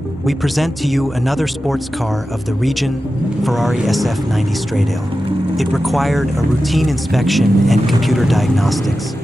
we present to you another sports car of the region, Ferrari SF90 Stradale. It required a routine inspection and computer diagnostics.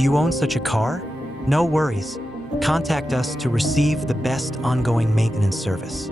Do you own such a car? No worries. Contact us to receive the best ongoing maintenance service.